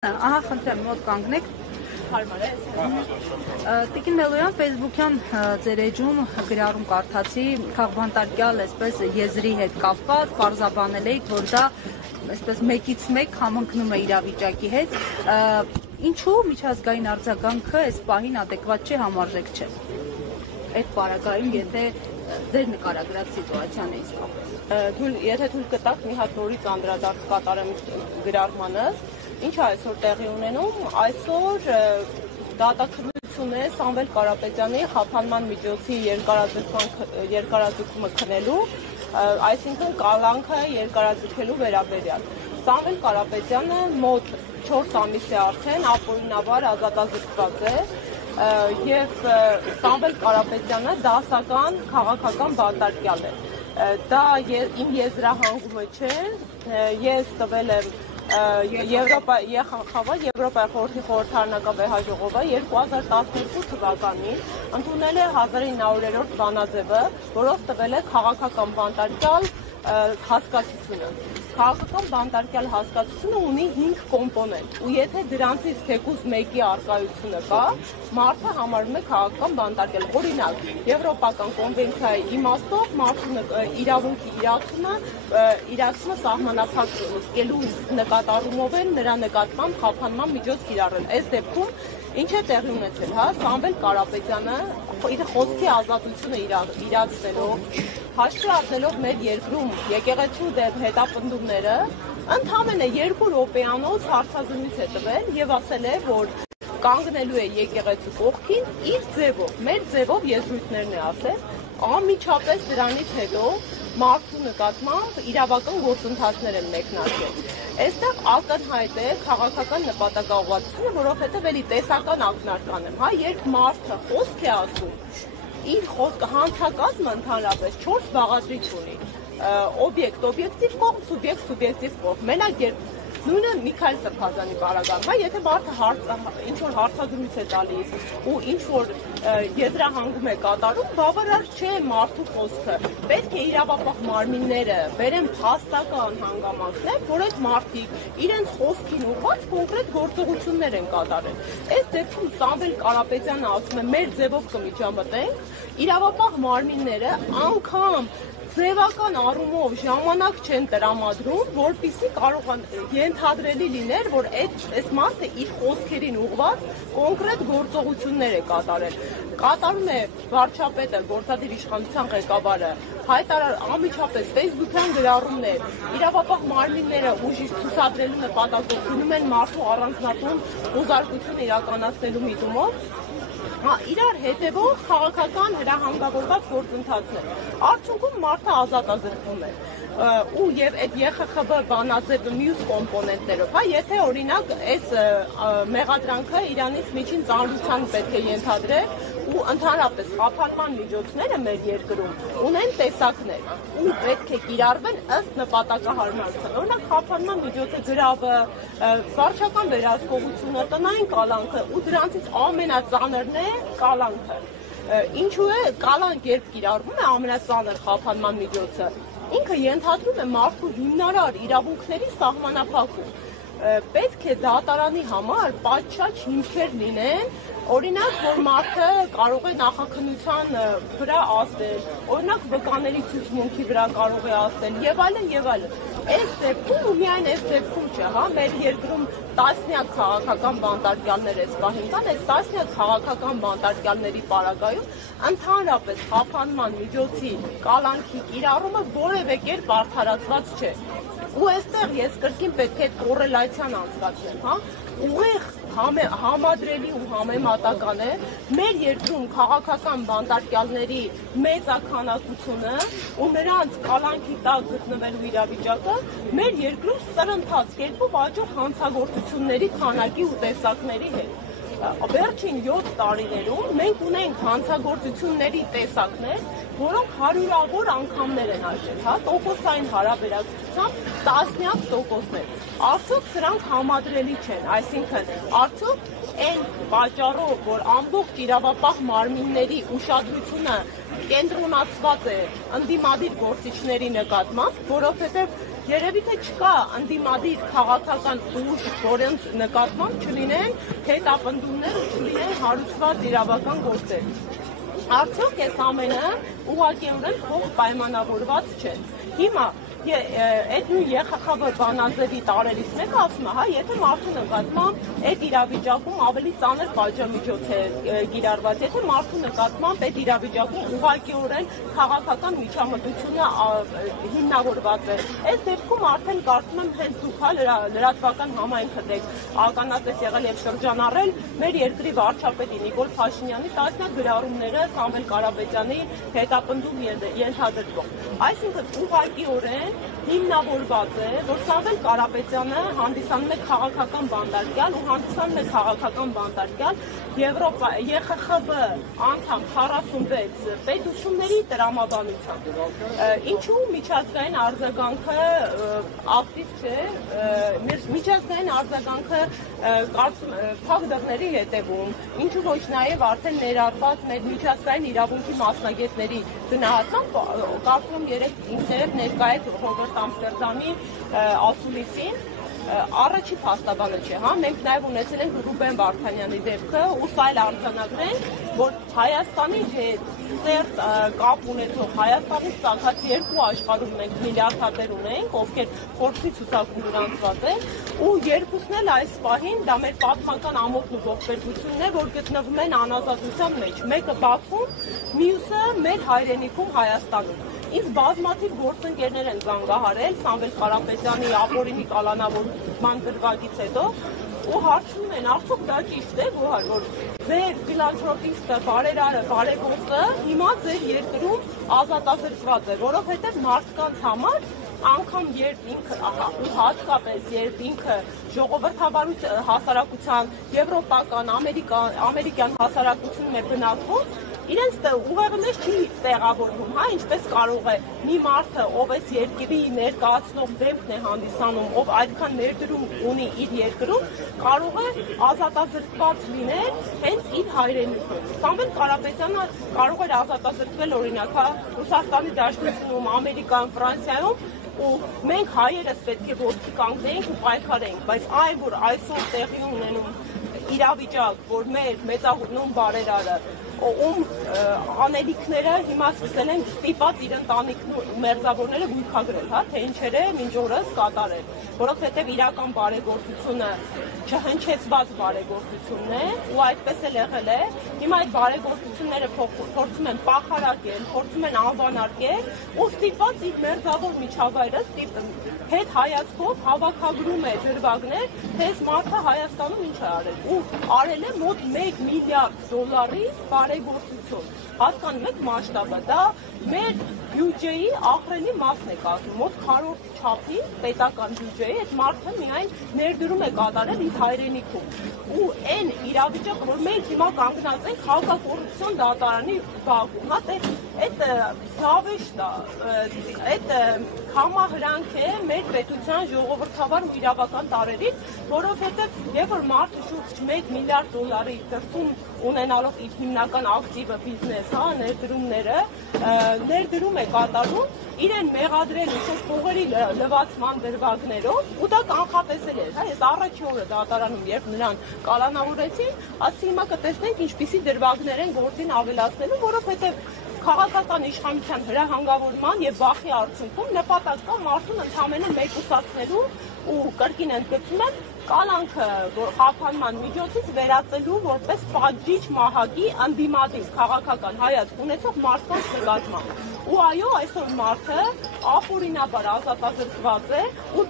Ահա խնդրեմ մոտ կանգնեք։ Հարմար է։ Տիկին Մելոյան Facebook-յան ձեր էջում գրառում կարդացի քաղբանտարկյալ այսպես եզրի հետ կապված, պարզաբանել եք, որ դա այսպես մեկից մեկ համընկնում է իրավիճակի հետ։ Ինչու միջազգային արձագանքը այս պահին adekvat չէ, համարժեք չէ։ Այդ պարագայում, եթե ձեր նկարագրած սիտուացիան է իսկապես։ Եթե թույլ կտաք մի հատ նորից անդրադարձ կատարեմ գրառմանս, ինչ է այսօր տեղի ունենում, այսօր դատաքննություն է Սամվել Կարապետյանի խափանման միջոցի երկարաձգումը քննելու, այսինքն կալանքը երկարաձգելու վերաբերյալ։ Սամվել Կարապետյանը մոտ 4 ամիս է արդեն ապօրինաբար ազատազրկված է եւ Սամվել Կարապետյանը դասական քաղաքական բանտարկյալ է։ Դա իմ եզրահանգումը չէ, ես տվել եմ Եվրոպայի խորհրդի խորհրդարանական վեհաժողովը 2012 թվականին ընդունել է 1900-րդ բանաձևը, որով տվել է քաղաքական բանտարկյալ հասկացությունը։ Քաղաքական բանտարկյալ հասկացությունը ունի 5 կոմպոնենտ, ու եթե դրանցից թեկուզ մեկի առկայությունը կա, մարդը համարվում է քաղաքական բանտարկյալ։ Օրինակ, Եվրոպական կոնվենցիայի իմաստով մարդու իրավունքի իրացումը սահմանափակելու նկատառումով են նրա նկատմամբ խափանման միջոց կիրառել։ Այս դեպքում ինչ է տեղի ունեցել, Սամվել Կարապետյանը իր խոսքի ազատությունը իրացնելով, հաշվի առնելով մեր երկրում եկեղեցու դեմ հետապնդումները, ընդամենը 2 րոպեանոց հարցազրույց է տվել եւ ասել է, որ կանգնելու է եկեղեցու կողքին իր ձևով, մեր ձևով եզրույթներն է ասել, անմիջապես դրանից հետո մարդու նկատմամբ իրավական գործընթացներ են մեկնարկել։ Այստեղ ակնհայտ է քաղաքական նպատակաուղղվածությունը, որովհետև էլի տեսական ակնարկան եմ, երբ մարդը խոսք է ասում, իր խոսքը հանցակազմը ընդհանրապես 4 բաղադրիչ ունի, օբյեկտ, օբյեկտիվ կողմ, սուբյեկտ, սուբյեկտիվ կողմ, մենակ երբ նույնը Միքայել Սրբազանի պարագայում, եթե մարդը ինչ-որ հարցազրույց է տալիս ու ինչ-որ եզրահանգում է կատարում, բավարար չէ մարդու խոսքը, պետք է իրավապահ մարմինները բերեն փաստական հանգամանքներ, որ այդ մարդիկ իրենց խոսքին ուղղված կոնկրետ գործողություններ են կատարել։ Այս դեպքում Սամվել Կարապետյանը ասում է, մեր ձևով կմիջամտենք, իրավապահ մարմինները անգամ ձևական առումով ժամանակ չեն տրամադրում, որպեսզի կարողան ենթադրելի լիներ, որ այս մարդը իր խոսքերին ուղղված կոնկրետ գործողություններ է կատարել։ Կատարում է վարչապետը, գործադիր իշխանության ղեկավարը, անմիջապես Facebook-յան գրառումներ, իրավապահ մարմինները ուժի ցուցադրելու նպատակով գնում են մարդու առանձնատուն խոզարկություն իրականացնելու միտումով, իրար հետևող քաղաքական հրահանգավորված գործընթացներ։ Արդյունքում մարդը ազատազրկվում է։ Ու եւ այդ ԵԽԽԲ բանաձևը մյուս կոմպոնենտներով, եթե օրինակ այս մեղադրանքը իրանից միջին ծանրության պետք է ենթադրել ու ընդհանրապես խափանման միջոցները մեր երկրում ունեն տեսակներ ու պետք է կիրառվեն ըստ նպատակահարմարության։ Օրինակ խափանման միջոցը գրավը, վարչական վերահսկողությունը, տնային կալանքը ու դրանցից ամենածանրն է կալանքը։ Ինչու է կալանք երբ կիրառվում է ամենածանր խափանման միջոցը, ինքը ենթադրում է մարդու հիմնարար իրավունքների սահմանափակում։ Պետք է դատարանի համար պատշաճ հիմքեր լինեն, օրինակ, որ մարդը կարող է նախաքննության վրա ազդել, օրինակ վկաների ցուցմունքի վրա կարող է ազդել եւ այլն եւ այլն։ Այս դեպքում ու միայն այս դեպքում չէ, մեր երկրում տասնյակ քաղաքական բանտարկյալներ այս պահին կան, այդ տասնյակ քաղաքական բանտարկյալների պարագայում ընդհանրապես խափանման միջոցի կալանքի կիրառումը որևէ կերպ արդարացված չէ։ Ու այստեղ ես կրկին պետք է այդ կոռելացիան անցկացնեմ, ուղիղ համադրելի ու համեմատական է մեր երկրում քաղաքական բանտարկյալների մեծաքանակությունը ու նրանց կալանքի տակ գտնվելու իրավիճակը մեր երկրում սրընթաց կերպով աճող հանցագործությունների քանակի ու տեսակների հետ։ Վերջին 7 տարիներում մենք ունենք հանցագործությունների տեսակներ, որոնք հարյուրավոր անգամներ են աճել, տոկոսային հարաբերակցությամբ տասնյակ տոկոսներ։ Արդյոք սրանք համադրելի չեն, այսինքն արդյոք այն պատճառով, որ ամբողջ իրավապահ մարմինների ուշադրությունը կենտրոնացված է ընդդիմադիր գործիչների նկատմամբ, որովհետև երևի թե չկա ընդդիմադիր քաղաքական ուժ, որոնց նկատմամբ չլինեն հետապնդումներ ու չլինեն հարուցված իրավական գործեր։ Արդյոք այս ամենը ուղղակիորեն փոխպայմանավորված չէ։ Հիմա այդ նույն ԵԽԽՎ բանաձևի տարերից մեկը ասում է, հա, եթե մարդու նկատմամբ այդ իրավիճակում ավելի ծանր պատժամիջոց է կիրառված, եթե մարդու նկատմամբ այդ իրավիճակում ուղղակիորեն քաղաքական միջամտությունը հիմնավորված է, այս դեպքում արդեն կարծում եմ հենց դուք լրատվական համայնքդ եք ականատես եղել եւ շրջանառել մեր երկրի վարչապետի Նիկոլ Փաշինյանի տասնյակ գրառումները Սամվել Կարապետյանի հետապնդում ենթադրվող։ Այսինքն ուղղակիորեն հիմնավորված է, որ Սամվել Կարապետյանը հանդիսանում է քաղաքական բանտարկյալ ու հանդիսանում է քաղաքական բանտարկյալ ԵԽԽՎ անդամ 46 պետությունների տրամաբանությամբ։ Ինչու միջազգային արձագանքը ակտիվ չէ, միջազգային արձագանքը կարծում փակ դռների հետևում, ինչու ոչ նաև արդեն ներառված մեր միջազգային իրավունքի մասնագետների գնահատմամբ կարծում եմ երեք ինքներդ ներկայ եք Ռոբերտ Ամստերդամի ասուլիսին առաջի փաստաբանը չէ, հա, մենք նաև ունեցել ենք Ռուբեն Վարդանյանի դեպքը ու սա էլ արձանագրենք, որ Հայաստանի հետ սերտ կապ ունեցող Հայաստանից ցանկացած երկու աշխարհում մենք միլիարդատեր ունենք, ովքեր Forbes-ի ցուցակում գրանցված են, ու երկուսն էլ այս պահին դա մեր պատմական ամոթն ու ողբերգությունն է, որ գտնվում են անազատության մեջ, մեկը Բաքվում, մյուսը մեր հայրենիքում Հայաստանում։ Ինձ բազմաթիվ գործընկերներ են զանգահարել Սամվել Կարապետյանի ապօրինի կալանավորման դրվագից հետո ու հարցնում են, արդյոք դա ճիշտ է, որ ձեր ֆիլանթրոպիստը, բարերարը, բարեգործը հիմա ձեր երկրում ազատազրկված է, որովհետև մարդկանց համար անգամ երբ ինքը ու հատկապես երբ ինքը ժողովրդավար հասարակության, եվրոպական, ամերիկյան հասարակությունում է բնակվում, իրենց ուղեղը մեջ չի տեղավորվում, հա, ինչպես կարող է մի մարդը, ով այս երկրի ներկայացնող դեմքն է հանդիսանում, ով այդքան ներդրում ունի իր երկրում, կարող է ազատազրկված լինել հենց իր հայրենիքում։ Սամվել Կարապետյանը կարող էր ազատազրկվել օրինակ, հա, Ռուսաստանի Դաշնությունում, Ամերիկայում, Ֆրանսիայում, ու մենք հայերս պետք է ոտքի կանգնեինք ու պայքարեինք, բայց այն, որ այսօր տեղի ունենում իրավիճակ, որ մեր մեծահունում բարերարը ում անելիքները հիմա սկսել են ստիպած իր ընտանիքն ու մերձավորները գույքագրել, հա, թե ինչեր է մինչ օրս կատարել, որովհետև իրական բարեգործությունը չհնչեցված բարեգործությունն է ու այդպես էլ եղել է։ Հիմա այդ բարեգործությունները փորձում են պախարակել, փորձում են անվանարկել ու ստիպված իր մերձավոր միջավայրը հետ հայացքով հավաքագրում է դրվագներ, թե այս մարդը Հայաստանում ինչ է արել ու արել է մոտ $1 միլիարդ բարեգործություն, հասկանում եք մասշտաբը, դա մեր բյուջեի ահռելի մասն է կազմում, մոտ քառորդ չափի պետական բյուջեի այդ մարդը միայն ներդրում է կատարել իր հայրենիքում ու այն իրավիճակը, որ մենք հիմա կանգնած ենք քաղաքակոռուպցիոն դատարանի բակում, հա, այդ զավեշտ է, այդ համահրանք է մեր պետության ժողովրդավար ու իրավական տարերից, որովհետև երբ որ մարդը շուրջ $1 միլիարդ դրսում ունենալով իր հիմնական ակտիվը բիզնես, հա, ներդրումները, ներդրում է կատարում, իրեն մեղադրել ինչ-որ փողերի լվացման դրվագներով ու դա կանխատեսել էր, հա, ես առաջի օրը դատարանում, երբ նրան կալանավորեցին, ասի հիմա կտեսնենք ինչպիսի դրվագներ են գործին ավելացնելու, որովհետև քաղաքական իշխանության հրահանգավորման եւ վախի արդյունքում նպատակ կա մարդուն ընդհանրապես մեկուսացնելու ու կրկին ընդգծում եմ կալանքը խափանման միջոցից վերածելու որպես պատժիչ մահակի ընդդիմադիր քաղաքական հայացք ունեցող մարդկանց նկատմամբ։ Ու այո, այսօր մարդը ապօրինաբար ազատազրկված է ու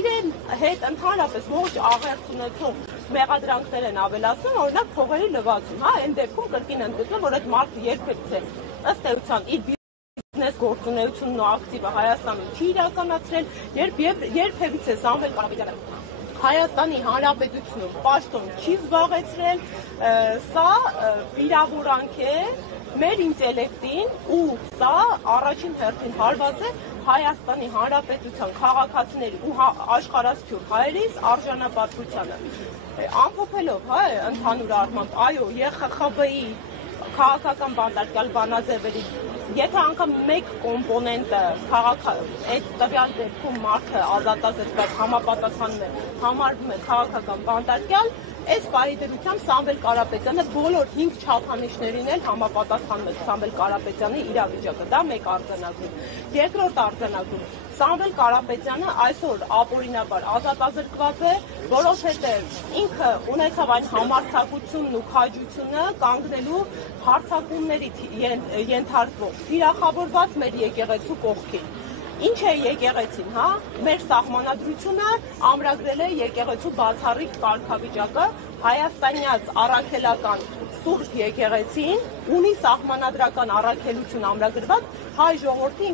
իրեն հետ ընդհանրապես ոչ աղերս ունեցող մեղադրանքներ են ավելացնում, օրինակ փողերի լվացում, հա, այն դեպքում կրկին ընդգծում, որ այդ մարդը երբևիցե ըստ էության իր բիզնես գործունեությունն ու ակտիվը Հայաստանում չի իրականացրել, երբևիցե Սամվել Կարապետյանը Հայաստանի Հանրապետությունում պաշտոն չի զբաղեցրել, սա վիրավորանք է մեր ինտելեկտին ու սա առաջին հերթին հարված է Հայաստանի Հանրապետության քաղաքացիների ու աշխարհասփյուր հայերիս արժանապատվությանը։ Ամփոփելով, հա, ընդհանուր առմամբ, այո, ԵԽԽՎ-ի քաղաքական բանտարկյալ բանաձևերի եթե անգամ մեկ կոմպոնենտը այդ տվյալ դեպքում մարդը ազատազրկված համապատասխանում է, համարվում է քաղաքական բանտարկյալ, այս պահի դրությամբ Սամվել Կարապետյանը բոլոր 5 չափանիշներին էլ համապատասխանում է Սամվել Կարապետյանի իրավիճակը, դա մեկ արձանագրում։ Երկրորդ արձանագրում, Սամվել Կարապետյանը այսօր ապօրինաբար ազատազրկված է, որովհետև ինքը ունեցավ այն համարձակությունն ու քաջությունը կանգնելու հարձակումների ենթարկվող թիրախավորված մեր եկեղեցու կողքին։ Ինչ է եկեղեցին, հա? Մեր սահմանադրությունը ամրագրել է եկեղեցու բացառիկ կարգավիճակը, հայաստանյաց առաքելական Սուրբ եկեղեցին ունի սահմանադրական առաքելություն ամրագրված հայ ժողովրդի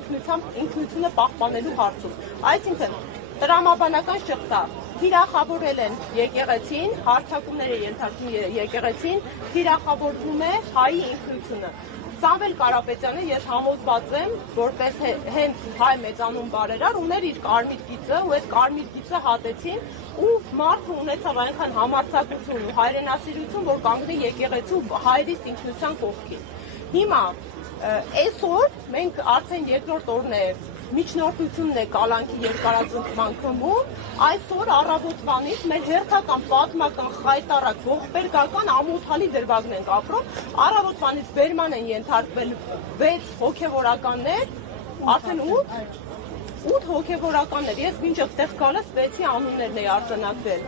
ինքնությունը պահպանելու հարցում։ Այսինքն տրամաբանական շղթա թիրախավորել են եկեղեցին, հարձակումներ է ենթարկում եկեղեցին, թիրախավորվում է հայի ինքնությունը։ Սամվել Կարապետյանը ես համոզված եմ, որպես հենց հայ մեծանուն բարերար ուներ իր կարմիր գիծը ու այդ կարմիր գիծը հատեցին ու մարդը ունեցավ այնքան համարձակություն ու հայրենասիրություն, որ կանգնի եկեղեցու հայրից ինքնության կողքին։ Հիմա այսօր մենք արդեն երկրորդ օրն է միջնորդությունն է կալանքի երկարաձգման քմում, այսօր առավոտվանից մեր հերթական պատմական խայտառակ ողբերգական ամոթալի դրվագն ենք ապրում, առավոտվանից բերման են ենթարկվել 6 հոգևորականներ, արդեն 8 հոգևորականներ, ես մինչ այդտեղ գալիս 6-ի անուններն էի արձանագրել։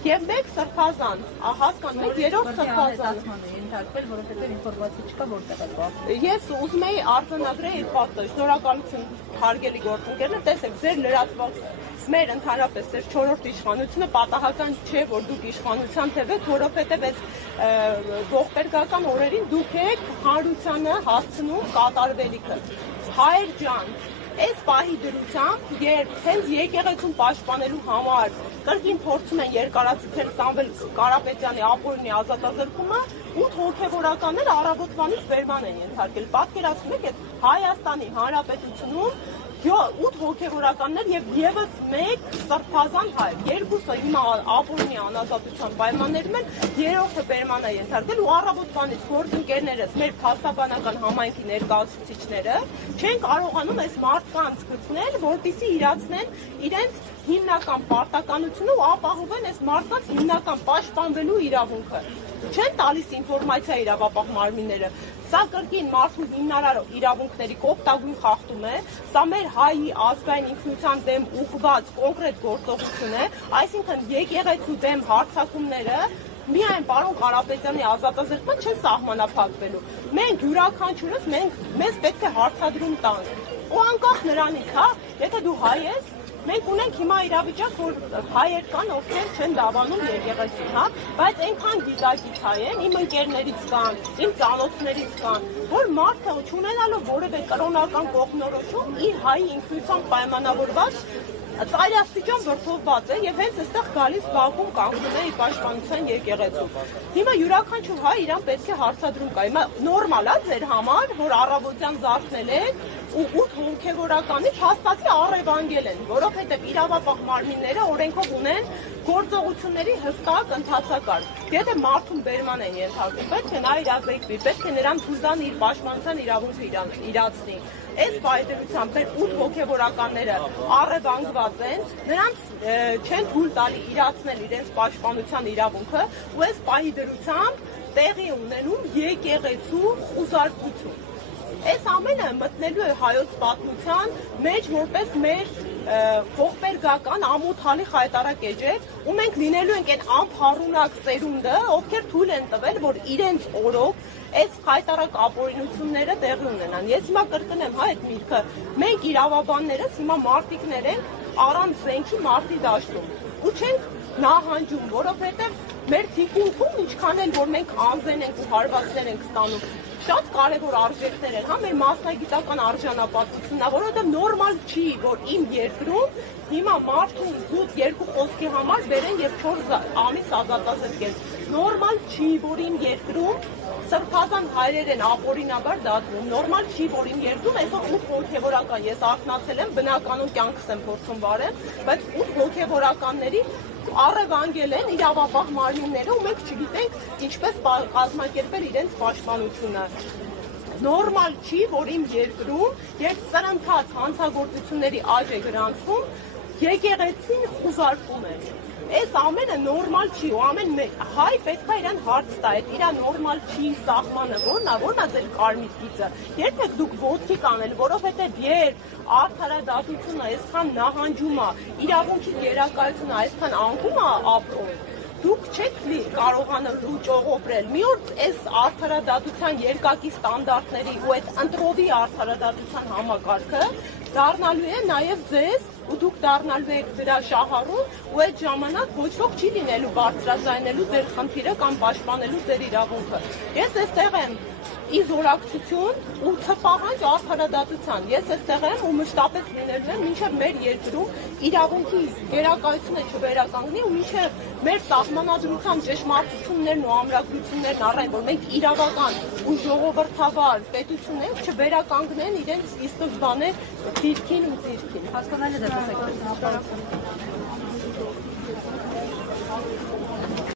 Եվ մեկ սրբազան, հասկանում եք, երրորդ սրբազան ենթարկվել, որովհետև ինֆորմացիա չկա որտեղ է բախվում։ Ես ուզում էի արձանագրել իր ֆակտը, շնորհակալություն հարգելի գործընկերներ, տեսեք, ձեր լրատվակ մեր ընդհանրապես ձեր 4-րդ իշխանությունը պատահական չէ, որ դուք իշխանության թվեք, որովհետև այս ողբերգական օրերին դուք եք հանրությանը հասցնում կատարվելիքը։ Հայր ջան, այս պահի դրությամբ, երբ հենց եկեղեցուն պաշտպանելու համար կրկին փորձում են երկարաձգել Սամվել Կարապետյանի ապօրինի ազատազրկումը, 8 հոգևորականներ առավոտվանից բերման են ենթարկել։ Պատկերացնում եք, այդ Հայաստանի Հանրապետությունում 8 հոգևորականներ եւ եւս մեկ սրբազան հայ, երկուսը հիմա ապօրինի անազատության պայմաններում են, երրորդը բերման է ենթարկել ու առավոտվանից գործընկերներս, մեր փաստաբանական համայնքի ներկայացուցիչները չեն կարողանում այս մարդկանց գտնել, որտիսի իրացնեն իրենց հիմնական պարտականությունը ու ապահովեն այս մարդկանց հիմնական պաշտպանվելու իրավունքը։ Չեն տալիս ինֆորմացիա իրավապահ մարմինները։ Սա կրկին մարդու հիմնարար իրավունքների կոպտագույն խախտում է, սա մեր հայի ազգային ինքնության դեմ ուղղված կոնկրետ գործողություն է, այսինքն եկեղեցու դեմ հարձակումները միայն պարոն Կարապետյանի ազատազրկման չեն սահմանափակվելու։ Մենք յուրաքանչյուրս մեզ պետք է հարցադրում տանք։ Ու անկախ նրանից, հա, եթե դու հայ ես, մենք ունենք հիմա իրավիճակ, որ հայեր կան, ովքեր չեն դավանում եկեղեցին, հա, բայց այնքան գիտակից հայ են, իմ ընկերներից կան, իմ ծանոթներից կան, որ մարդը չունենալով որևէ կրոնական կողմնորոշում իր հայի ինքնության պայմանավորված ծայրաստիճան վրդովված է եւ հենց այստեղ գալիս Բաքվում կանգնում է իր պաշտպանության եկեղեցու։ Հիմա յուրաքանչյուր հայ իրան պետք է հարցադրում կա։ Հիմա նորմալ է ձեր համար, որ առավոտյան զարթնել եք ու 8 հոգևորականի փաստացի առևանգել են, որովհետև իրավապահ մարմինները օրենքով ունեն գործողությունների հստակ ընթացակարգ։ Եթե մարդուն բերման են ենթարկվում, պետք է նա իրազեկվի, պետք է նրան թույլ տան իր պաշտպանության իրավունքը իրացնի։ Այս պայմանությամբ մեր 8 հոգևորականները առևանգված են, նրանց չեն թույլ տալի իրացնել իրենց պաշտպանության իրավունքը, ու այս պահի դրությամբ տեղի ունենում եկեղեցու խուզարկություն։ Այս ամենը մտնելու է հայոց պատմության մեջ որպես մեր ողբերգական ամոթալի խայտառակ էջեր, ու մենք լինելու ենք այն անփառունակ սերունդը, ովքեր թույլ են տվել, որ իրենց օրոք այս խայտառակ ապօրինությունները տեղի ունենան։ Ես հիմա կրկնեմ, հա, այդ միտքը, մենք իրավաբաններս հիմա մարտիկներ ենք առանց զենքի մարտի դաշտում ու չենք նահանջում, որովհետև մեր թիկունքում ինչքան էլ որ մենք անզեն ենք ու հարվածներ ենք ստանում, շատ կարևոր արժեքներ են, հա, մեր մասնագիտական արժանապատվությունն է, որովհետև նորմալ չի, որ իմ երկրում հիմա մարդուն զուտ երկու խոսքի համար բերեն եւ 4 ամիս ազատազրկեն։ Նորմալ չի, որ իմ երկրում սրբազան հայրեր են ապօրինաբար դատվում, նորմալ չի, որ իմ երկրում այսօր 8 հոգևորական, ես արթնացել եմ, բնականon կյանքս եմ փորձում վարել, բայց 8 հոգևորականների առևանգել են իրավապահ մարմինները ու մենք չգիտենք ինչպես կազմակերպել իրենց պաշտպանությունը։ նորմալ չի, որ իմ երկրում, երբ սրընթաց հանցագործությունների աճ է գրանցվում, եկեղեցին խուզարկում է։ Այս ամենը նորմալ չի, ու ամեն հայ պետք է իրան հարց տա, իր նորմալ չի սահմանը, որն է ձեր կարմիր գիծը։ Երբեք դուք ոտքի կանել, որովհետև երբ արդարադատությունը այսքան նահանջում է, իրավունքի գերակայությունը այսքան անկում է ապրում, դուք չեք կարողանալու ճողոպրել։ Մի օր այս արդարադատության երկակի ստանդարտների ու այդ ընտրովի արդարադատության համակարգը դառնալու է նաև ձեզ, ու դուք դառնալու եք դրա շահառուն, ու այդ ժամանակ ոչ ոք չի լինելու բարձրաձայնելու ձեր խնդիրը կամ պաշտպանելու ձեր իրավունքը։ Ես այստեղ եմ ի զորակցություն ու ցպահանջ արդարադատության։ Ես այստեղ եմ ու մշտապես լինելու եմ, մինչև մեր երկրում իրավունքի գերակայությունը չվերականգնի ու մինչև մեր սահմանադրության ճշմարտություններն ու ամրագրություններն առեն, որ մենք իրավական ու ժողովրդավար պետություն ենք, չվերականգնեն իրենց ի սկզբանե դիրքին ու ձիրքին։ Հասկանալի է դեպս եք։